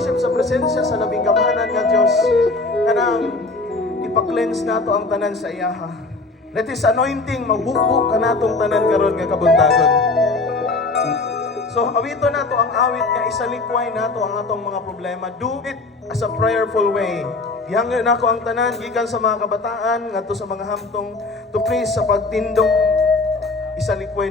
worship sa presensya sa labing kamahanan nga Dios. Kanang ipa-cleanse nato ang tanan sa iyaha. Let His anointing magbukbuk kanatong tanan karon nga kabuntagon. So awito nato ang awit nga isalikway nato ang atong mga problema. Do it as a prayerful way. Ihangyo nako ang tanan gikan sa mga kabataan ngadto sa mga hamtong to please sa pagtindog isalikway